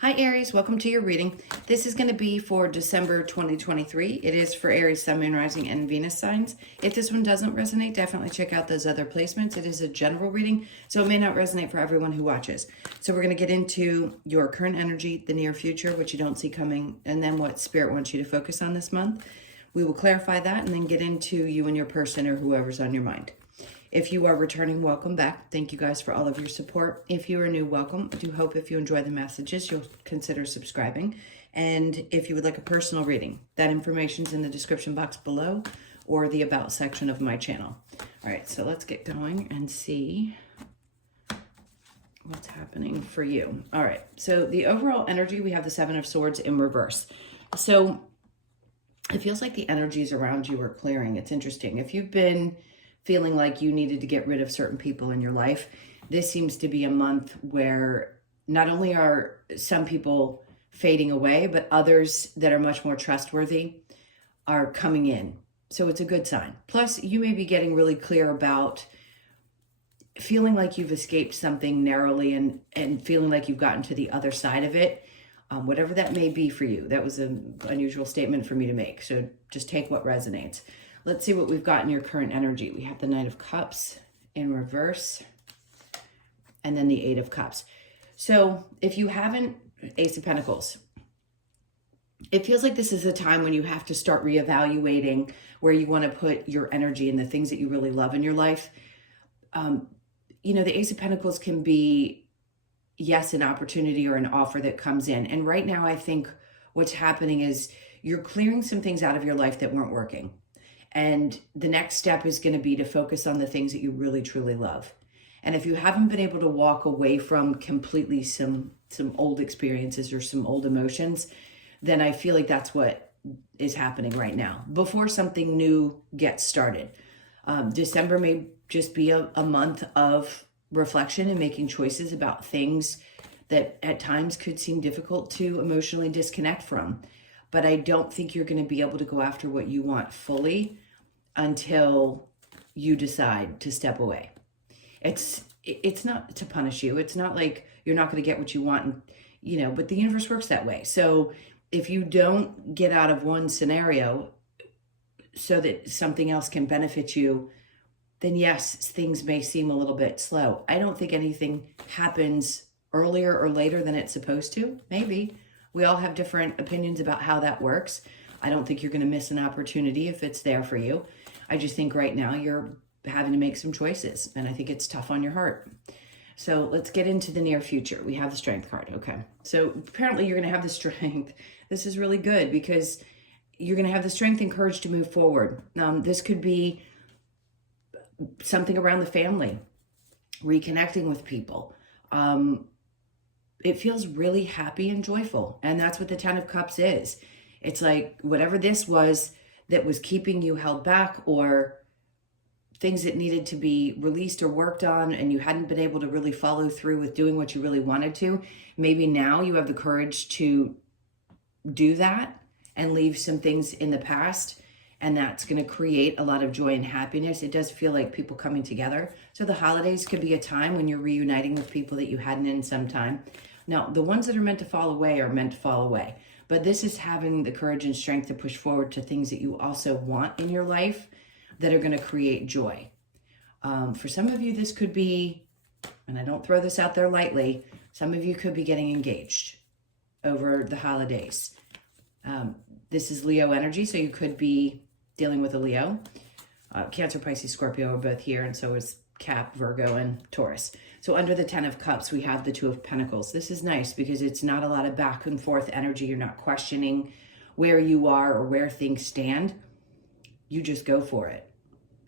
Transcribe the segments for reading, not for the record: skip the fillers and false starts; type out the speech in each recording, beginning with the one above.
Hi Aries, welcome to your reading. This is going to be for December 2023. It is for Aries, Sun, Moon, Rising, and Venus signs. If this one doesn't resonate, definitely check out those other placements. It is a general reading, so it may not resonate for everyone who watches. So we're going to get into your current energy, the near future, what you don't see coming, and then what Spirit wants you to focus on this month. We will clarify that and then get into you and your person or whoever's on your mind. If you are returning, welcome back. Thank you guys for all of your support. If you are new, welcome. I do hope if you enjoy the messages, you'll consider subscribing. And if you would like a personal reading, that information's in the description box below or the About section of my channel. All right, so let's get going and see what's happening for you. All right, so the overall energy, we have the Seven of Swords in reverse. So it feels like the energies around you are clearing. It's interesting. If you've been feeling like you needed to get rid of certain people in your life, this seems to be a month where not only are some people fading away, but others that are much more trustworthy are coming in. So it's a good sign. Plus, you may be getting really clear about feeling like you've escaped something narrowly and feeling like you've gotten to the other side of it. Whatever that may be for you. That was an unusual statement for me to make. So just take what resonates. Let's see what we've got in your current energy. We have the Knight of Cups in reverse and then the Eight of Cups. So if you haven't, Ace of Pentacles, it feels like this is a time when you have to start reevaluating where you want to put your energy and the things that you really love in your life. You know, the Ace of Pentacles can be, yes, an opportunity or an offer that comes in. And right now, I think what's happening is you're clearing some things out of your life that weren't working. And the next step is going to be to focus on the things that you really, truly love. And if you haven't been able to walk away from completely some old experiences or some old emotions, then I feel like that's what is happening right now before something new gets started. December may just be a month of reflection and making choices about things that at times could seem difficult to emotionally disconnect from. But I don't think you're going to be able to go after what you want fully until you decide to step away. It's not to punish you. It's not like you're not going to get what you want, and, but the universe works that way. So if you don't get out of one scenario so that something else can benefit you, then yes, things may seem a little bit slow. I don't think anything happens earlier or later than it's supposed to. Maybe. We all have different opinions about how that works. I don't think you're going to miss an opportunity if it's there for you. I just think right now you're having to make some choices, and I think it's tough on your heart. So let's get into the near future. We have the Strength card. Okay. So apparently you're going to have the strength. This is really good because you're going to have the strength and courage to move forward. This could be something around the family, reconnecting with people. It feels really happy and joyful. And that's what the Ten of Cups is. It's like whatever this was that was keeping you held back, or things that needed to be released or worked on and you hadn't been able to really follow through with doing what you really wanted to. Maybe now you have the courage to do that and leave some things in the past. And that's going to create a lot of joy and happiness. It does feel like people coming together. So the holidays could be a time when you're reuniting with people that you hadn't in some time. Now, the ones that are meant to fall away are meant to fall away. But this is having the courage and strength to push forward to things that you also want in your life that are going to create joy. For some of you, this could be, and I don't throw this out there lightly, some of you could be getting engaged over the holidays. This is Leo energy, so you could be dealing with a Leo. Cancer, Pisces, Scorpio are both here, and so is Cap, Virgo, and Taurus. So under the Ten of Cups, we have the Two of Pentacles. This is nice because it's not a lot of back and forth energy. You're not questioning where you are or where things stand. You just go for it.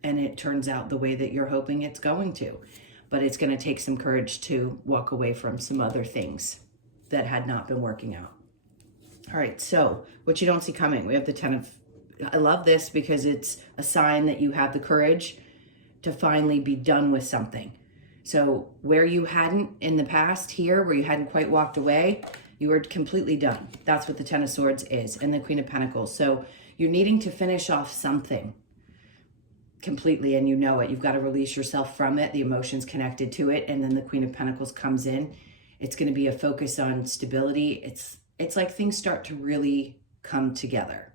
And it turns out the way that you're hoping it's going to. But it's going to take some courage to walk away from some other things that had not been working out. All right, so what you don't see coming, we have the Ten of... I love this because it's a sign that you have the courage to finally be done with something. So where you hadn't in the past here, where you hadn't quite walked away, you were completely done. That's what the Ten of Swords is, and the Queen of Pentacles. So you're needing to finish off something completely, and you know it. You've got to release yourself from it, the emotions connected to it, and then the Queen of Pentacles comes in It's going to be a focus on stability. It's like things start to really come together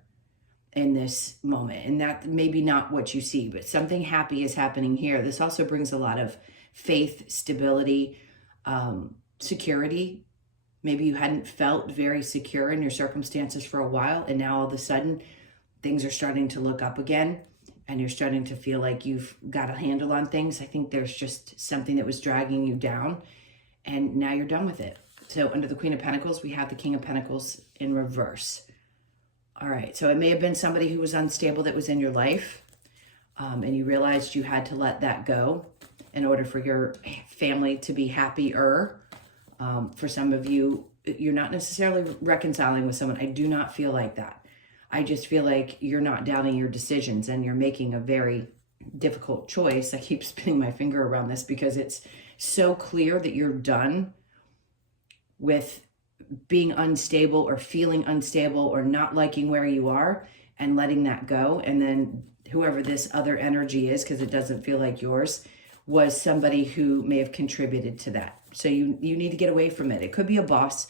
in this moment. And that maybe not what you see, but something happy is happening here. This also brings a lot of faith, stability, security. Maybe you hadn't felt very secure in your circumstances for a while, and now all of a sudden things are starting to look up again, and you're starting to feel like you've got a handle on things. I think there's just something that was dragging you down, and now you're done with it. So under the Queen of Pentacles, we have the King of Pentacles in reverse. All right, so it may have been somebody who was unstable that was in your life, and you realized you had to let that go in order for your family to be happier. For some of you, you're not necessarily reconciling with someone. I do not feel like that. I just feel like you're not doubting your decisions and you're making a very difficult choice. I keep spinning my finger around this because it's so clear that you're done with being unstable or feeling unstable or not liking where you are and letting that go. And then whoever this other energy is, because it doesn't feel like yours, was somebody who may have contributed to that. So you need to get away from it. It could be a boss.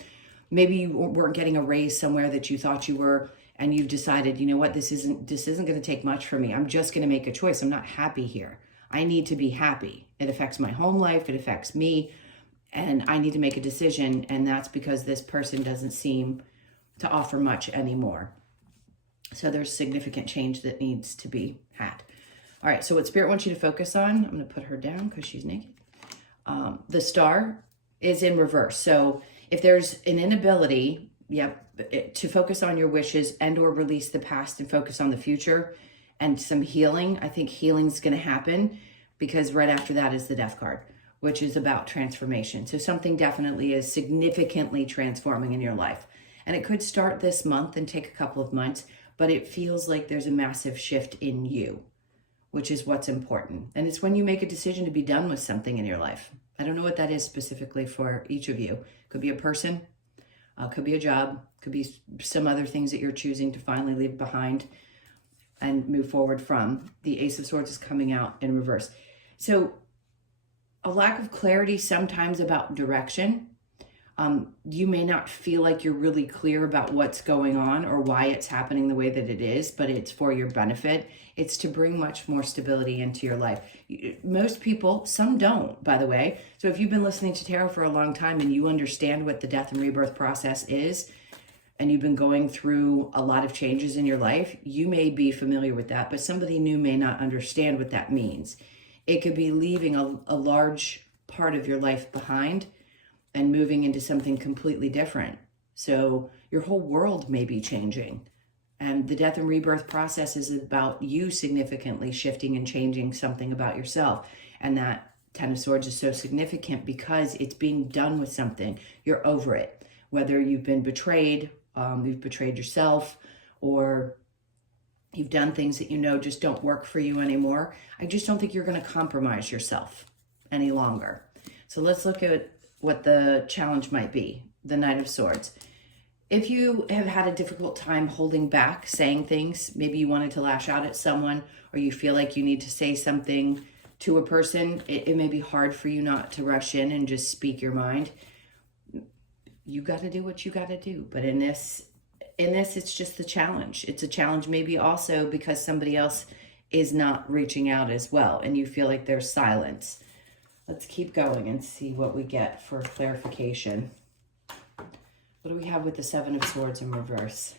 Maybe you weren't getting a raise somewhere that you thought you were, and you've decided, you know what, this isn't going to take much for me. I'm just going to make a choice. I'm not happy here. I need to be happy. It affects my home life. It affects me, and I need to make a decision. And that's because this person doesn't seem to offer much anymore. So there's significant change that needs to be had. All right, so what Spirit wants you to focus on, I'm going to put her down because she's naked. The Star is in reverse. So if there's an inability, to focus on your wishes and or release the past and focus on the future and some healing, I think healing's going to happen because right after that is the Death card, which is about transformation. So something definitely is significantly transforming in your life. And it could start this month and take a couple of months, but it feels like there's a massive shift in you, which is what's important. And it's when you make a decision to be done with something in your life. I don't know what that is specifically for each of you. Could be a person, could be a job, could be some other things that you're choosing to finally leave behind and move forward from. The Ace of Swords is coming out in reverse. So a lack of clarity sometimes about direction. You may not feel like you're really clear about what's going on or why it's happening the way that it is, but it's for your benefit. It's to bring much more stability into your life. Most people, some don't, by the way. So if you've been listening to tarot for a long time and you understand what the death and rebirth process is, and you've been going through a lot of changes in your life, you may be familiar with that, but somebody new may not understand what that means. It could be leaving a large part of your life behind and moving into something completely different. So your whole world may be changing. And the death and rebirth process is about you significantly shifting and changing something about yourself. And that Ten of Swords is so significant because it's being done with something. You're over it. Whether you've been betrayed, you've betrayed yourself, or you've done things that you know just don't work for you anymore. I just don't think you're going to compromise yourself any longer. So let's look at what the challenge might be. The Knight of Swords. If you have had a difficult time holding back, saying things, maybe you wanted to lash out at someone, or you feel like you need to say something to a person, it may be hard for you not to rush in and just speak your mind. You got to do what you got to do. But in this, it's just the challenge. It's a challenge maybe also because somebody else is not reaching out as well, and you feel like there's silence. Let's keep going and see what we get for clarification. What do we have with the Seven of Swords in reverse?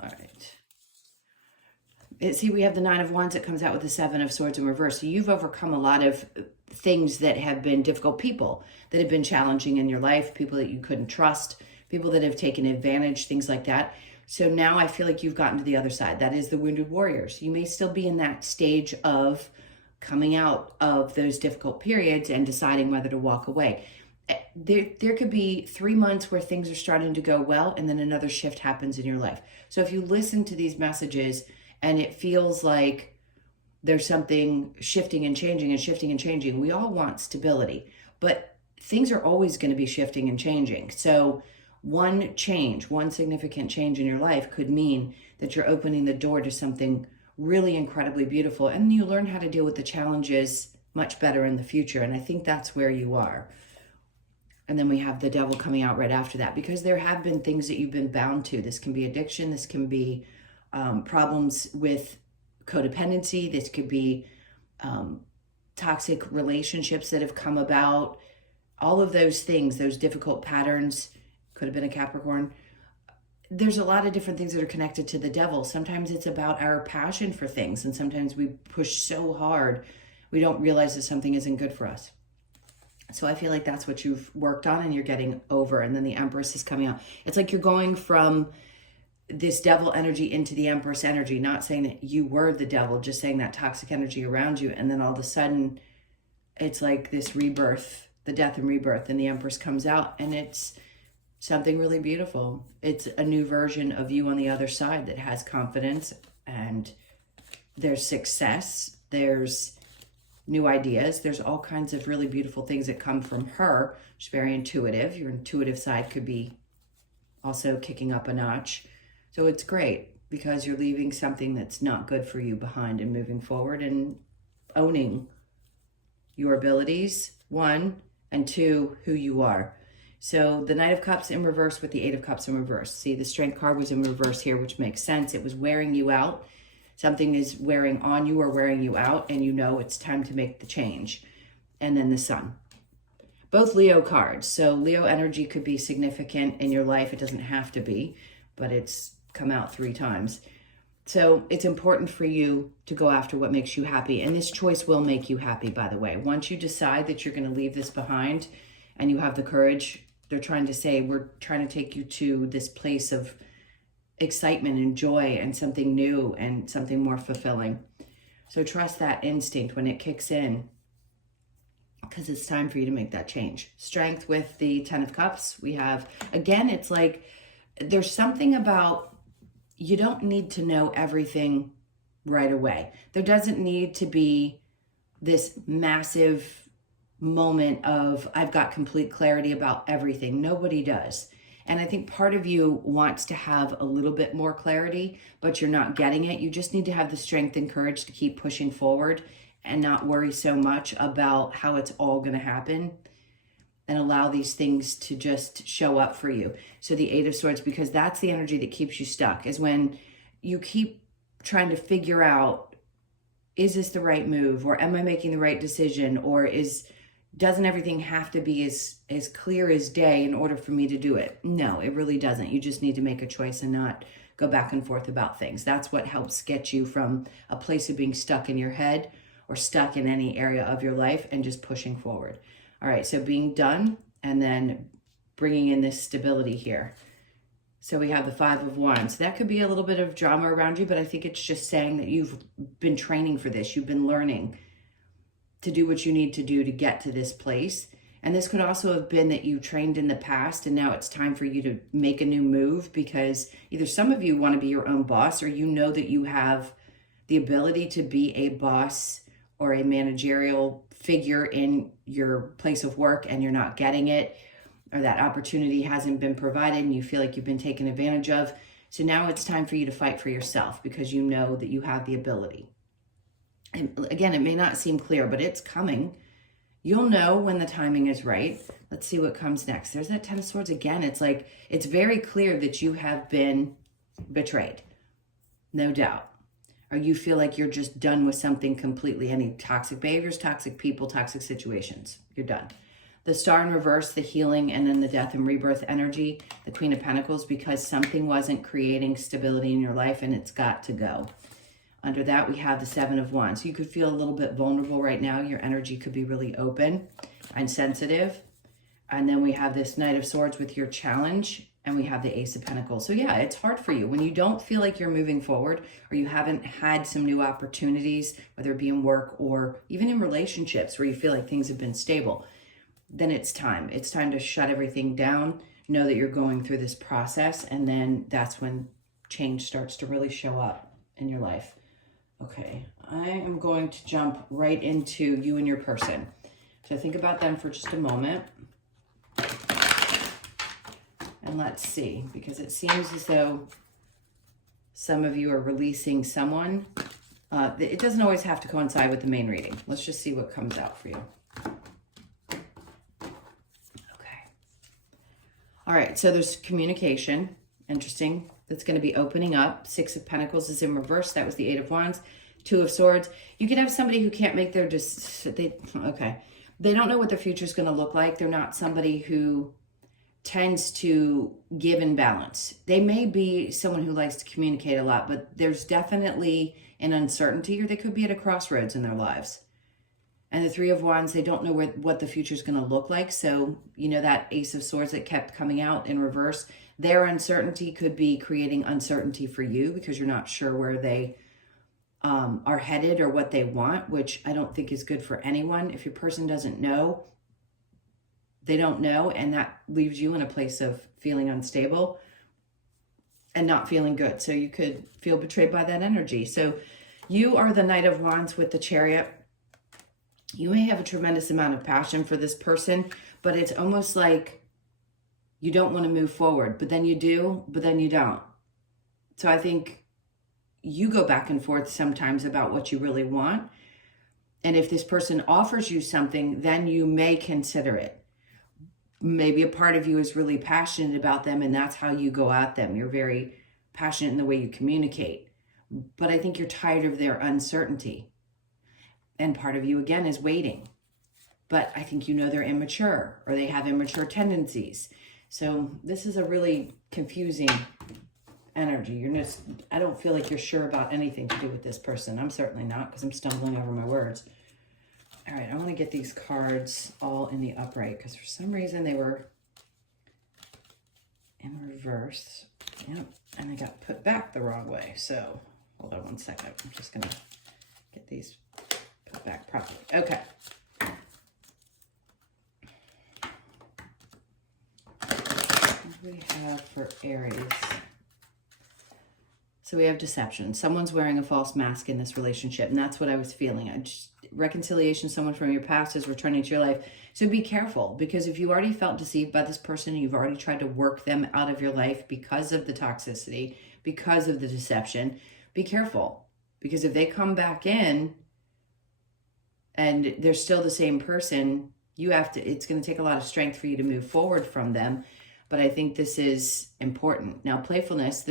All right. See, we have the Nine of Wands that comes out with the Seven of Swords in reverse. So you've overcome a lot of things that have been difficult, people that have been challenging in your life, people that you couldn't trust, people that have taken advantage, things like that. So now I feel like you've gotten to the other side. That is the Wounded Warriors. You may still be in that stage of coming out of those difficult periods and deciding whether to walk away. There could be 3 months where things are starting to go well, and then another shift happens in your life. So if you listen to these messages and it feels like there's something shifting and changing and shifting and changing, we all want stability, but things are always going to be shifting and changing. So one significant change in your life could mean that you're opening the door to something really incredibly beautiful. And you learn how to deal with the challenges much better in the future. And I think that's where you are. And then we have the devil coming out right after that, because there have been things that you've been bound to. This can be addiction. This can be problems with codependency. This could be toxic relationships that have come about. All of those things, those difficult patterns, could have been a Capricorn. There's a lot of different things that are connected to the devil. Sometimes it's about our passion for things, and sometimes we push so hard we don't realize that something isn't good for us. So I feel like that's what you've worked on and you're getting over. And then the Empress is coming out. It's like you're going from this devil energy into the Empress energy, not saying that you were the devil, just saying that toxic energy around you. And then all of a sudden it's like this rebirth, the death and rebirth, and the Empress comes out, and it's something really beautiful. It's a new version of you on the other side that has confidence, and there's success, there's new ideas, there's all kinds of really beautiful things that come from her. She's very intuitive. Your intuitive side could be also kicking up a notch. So it's great because you're leaving something that's not good for you behind and moving forward and owning your abilities, one, and two, who you are. So the Knight of Cups in reverse with the Eight of Cups in reverse. See, the Strength card was in reverse here, which makes sense. It was wearing you out. Something is wearing on you or wearing you out, and you know it's time to make the change. And then the Sun. Both Leo cards. So Leo energy could be significant in your life. It doesn't have to be, but it's come out 3 times. So it's important for you to go after what makes you happy. And this choice will make you happy, by the way. Once you decide that you're going to leave this behind and you have the courage, they're trying to say, we're trying to take you to this place of excitement and joy and something new and something more fulfilling. So trust that instinct when it kicks in, because it's time for you to make that change. Strength with the 10 of Cups. We have, again, it's like there's something about you don't need to know everything right away. There doesn't need to be this massive moment of I've got complete clarity about everything. Nobody does. And I think part of you wants to have a little bit more clarity, but you're not getting it. You just need to have the strength and courage to keep pushing forward and not worry so much about how it's all going to happen, and allow these things to just show up for you. So the Eight of Swords, because that's the energy that keeps you stuck, is when you keep trying to figure out, is this the right move? Or am I making the right decision? Or doesn't everything have to be as clear as day in order for me to do it? No, it really doesn't. You just need to make a choice and not go back and forth about things. That's what helps get you from a place of being stuck in your head or stuck in any area of your life and just pushing forward. All right, so being done and then bringing in this stability here. So we have the 5 of Wands. That could be a little bit of drama around you, but I think it's just saying that you've been training for this. You've been learning to do what you need to do to get to this place. And this could also have been that you trained in the past and now it's time for you to make a new move, because either some of you want to be your own boss, or you know that you have the ability to be a boss or a managerial figure in your place of work and you're not getting it, or that opportunity hasn't been provided and you feel like you've been taken advantage of. So now it's time for you to fight for yourself, because you know that you have the ability. And again, it may not seem clear, but it's coming. You'll know when the timing is right. Let's see what comes next. There's that 10 of Swords again. It's like, it's very clear that you have been betrayed. No doubt. Or you feel like you're just done with something completely. Any toxic behaviors, toxic people, toxic situations. You're done. The Star in reverse, the healing, and then the death and rebirth energy, the Queen of Pentacles, because something wasn't creating stability in your life and it's got to go. Under that, we have the 7 of Wands. You could feel a little bit vulnerable right now. Your energy could be really open and sensitive. And then we have this Knight of Swords with your challenge, and we have the Ace of Pentacles. So yeah, it's hard for you when you don't feel like you're moving forward, or you haven't had some new opportunities, whether it be in work or even in relationships where you feel like things have been stable. Then it's time. It's time to shut everything down, know that you're going through this process, and then that's when change starts to really show up in your life. Okay, I am going to jump right into you and your person. So think about them for just a moment. And let's see, because it seems as though some of you are releasing someone It doesn't always have to coincide with the main reading. Let's just see what comes out for you. Okay. All right, so there's communication. Interesting. That's going to be opening up. 6 of Pentacles is in reverse. That was the 8 of Wands. 2 of Swords. You could have somebody who can't make their okay. They don't know what their future is going to look like. They're not somebody who tends to give and balance. They may be someone who likes to communicate a lot, but there's definitely an uncertainty, or they could be at a crossroads in their lives. And the 3 of Wands, they don't know what the future is going to look like. So, you know, that Ace of Swords that kept coming out in reverse, their uncertainty could be creating uncertainty for you because you're not sure where they are headed or what they want, which I don't think is good for anyone. If your person doesn't know, they don't know, and that leaves you in a place of feeling unstable and not feeling good. So you could feel betrayed by that energy. So you are the Knight of Wands with the Chariot. You may have a tremendous amount of passion for this person, but it's almost like you don't want to move forward, but then you do, but then you don't. So I think you go back and forth sometimes about what you really want. And if this person offers you something, then you may consider it. Maybe a part of you is really passionate about them, and that's how you go at them. You're very passionate in the way you communicate. But I think you're tired of their uncertainty. And part of you, again, is waiting. But I think you know they're immature, or they have immature tendencies. So this is a really confusing energy. I don't feel like you're sure about anything to do with this person. I'm certainly not, because I'm stumbling over my words. All right, I want to get these cards all in the upright, because for some reason they were in reverse. Yep, and they got put back the wrong way. So hold on one second. I'm just going to get these put back properly. Okay. What do we have for Aries? So we have deception. Someone's wearing a false mask in this relationship, and that's what I was feeling. Reconciliation, someone from your past is returning to your life. So be careful, because if you already felt deceived by this person and you've already tried to work them out of your life because of the toxicity, because of the deception, be careful. Because if they come back in and they're still the same person, it's going to take a lot of strength for you to move forward from them. But I think this is important. Now, playfulness,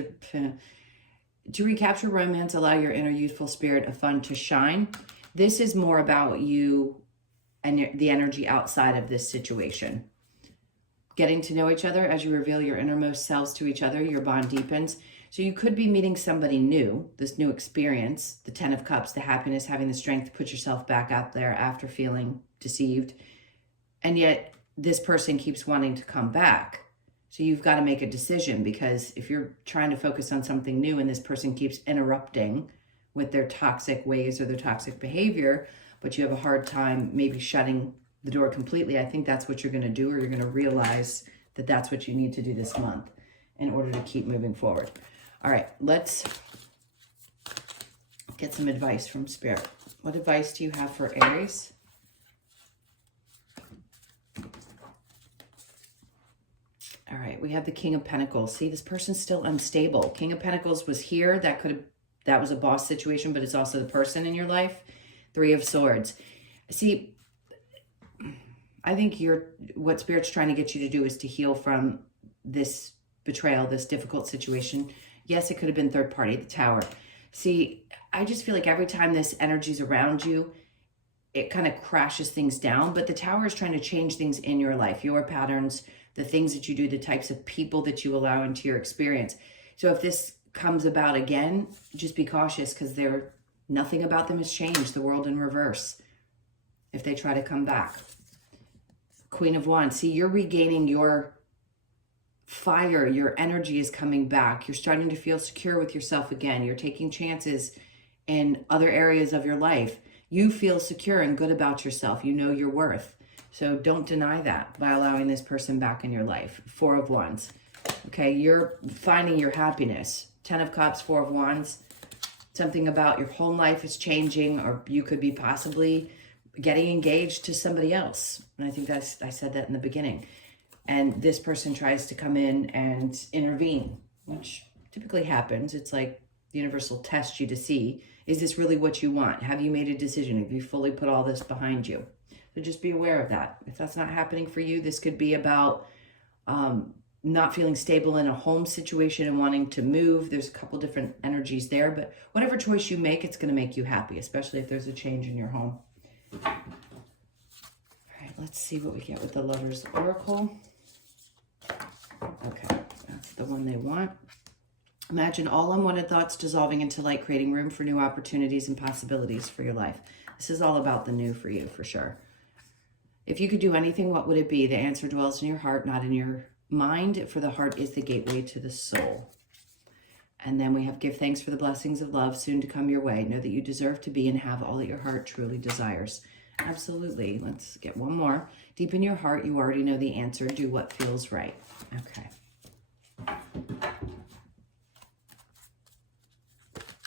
to recapture romance, allow your inner youthful spirit of fun to shine. This is more about you and the energy outside of this situation. Getting to know each other as you reveal your innermost selves to each other, your bond deepens. So you could be meeting somebody new, this new experience, the 10 of Cups, the happiness, having the strength to put yourself back out there after feeling deceived. And yet this person keeps wanting to come back. So you've got to make a decision, because if you're trying to focus on something new and this person keeps interrupting with their toxic ways or their toxic behavior, but you have a hard time maybe shutting the door completely, I think that's what you're going to do, or you're going to realize that that's what you need to do this month in order to keep moving forward. All right, let's get some advice from Spirit. What advice do you have for Aries? All right, we have the King of Pentacles. See, this person's still unstable. King of Pentacles was here. That was a boss situation, but it's also the person in your life. 3 of Swords. See, I think what Spirit's trying to get you to do is to heal from this betrayal, this difficult situation. Yes, it could have been third party, the Tower. See, I just feel like every time this energy's around you, it kind of crashes things down. But the Tower is trying to change things in your life, your patterns, the things that you do, the types of people that you allow into your experience. So if this comes about again, just be cautious, because nothing about them has changed. The world in reverse if they try to come back. Queen of Wands. See, you're regaining your fire. Your energy is coming back. You're starting to feel secure with yourself again. You're taking chances in other areas of your life. You feel secure and good about yourself. You know your worth. So don't deny that by allowing this person back in your life. 4 of Wands. Okay, you're finding your happiness. 10 of Cups, 4 of Wands. Something about your home life is changing, or you could be possibly getting engaged to somebody else. And I think I said that in the beginning. And this person tries to come in and intervene, which typically happens. It's like the universe will test you to see Is this really what you want? Have you made a decision? Have you fully put all this behind you? So just be aware of that. If that's not happening for you, this could be about not feeling stable in a home situation and wanting to move. There's a couple different energies there, but whatever choice you make, it's going to make you happy, especially if there's a change in your home. All right, let's see what we get with the Lover's Oracle. Okay, that's the one they want. Imagine all unwanted thoughts dissolving into light, creating room for new opportunities and possibilities for your life. This is all about the new for you, for sure. If you could do anything, what would it be? The answer dwells in your heart, not in your mind, for the heart is the gateway to the soul. And then we have give thanks for the blessings of love soon to come your way. Know that you deserve to be and have all that your heart truly desires. Absolutely. Let's get one more. Deep in your heart, you already know the answer. Do what feels right. Okay.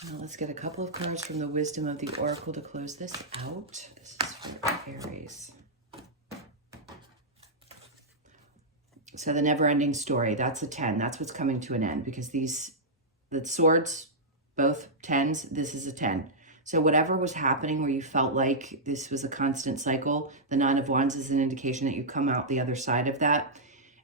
Now let's get a couple of cards from the Wisdom of the Oracle to close this out. This is for Aries. So the never-ending story, that's a 10. That's what's coming to an end, because the swords, both 10s, this is a 10. So whatever was happening where you felt like this was a constant cycle, the 9 of Wands is an indication that you come out the other side of that.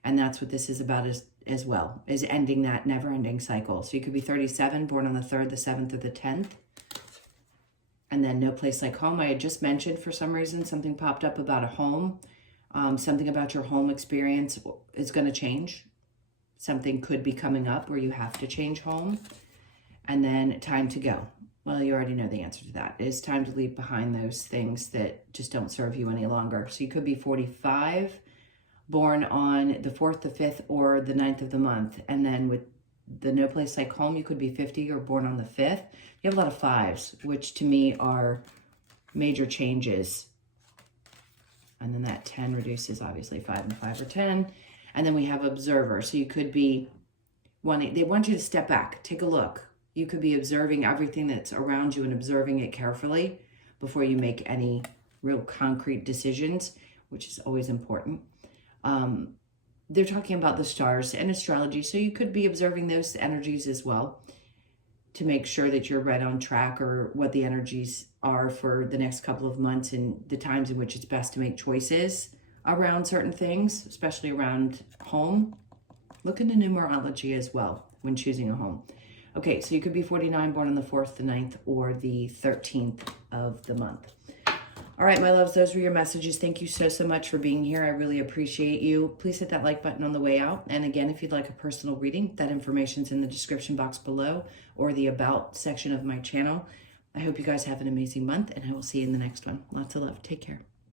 And that's what this is about as well, is ending that never-ending cycle. So you could be 37, born on the 3rd, the 7th, or the 10th. And then no place like home. I had just mentioned, for some reason, something popped up about a home. Something about your home experience is going to change. Something could be coming up where you have to change home. And then time to go. Well, you already know the answer to that. It is time to leave behind those things that just don't serve you any longer. So you could be 45, born on the 4th, the 5th, or the 9th of the month. And then with the no place like home, you could be 50 or born on the 5th. You have a lot of 5s, which to me are major changes. And then that 10 reduces, obviously, 5 and 5 are 10. And then we have observer. So you could be they want you to step back, take a look. You could be observing everything that's around you and observing it carefully before you make any real concrete decisions, which is always important. They're talking about the stars and astrology. So you could be observing those energies as well to make sure that you're right on track, or what the energies are for the next couple of months and the times in which it's best to make choices around certain things, especially around home. Look into numerology as well when choosing a home. Okay, so you could be 49, born on the 4th, the 9th, or the 13th of the month. All right, my loves, those were your messages. Thank you so, so much for being here. I really appreciate you. Please hit that like button on the way out. And again, if you'd like a personal reading, that information's in the description box below or the About section of my channel. I hope you guys have an amazing month, and I will see you in the next one. Lots of love. Take care.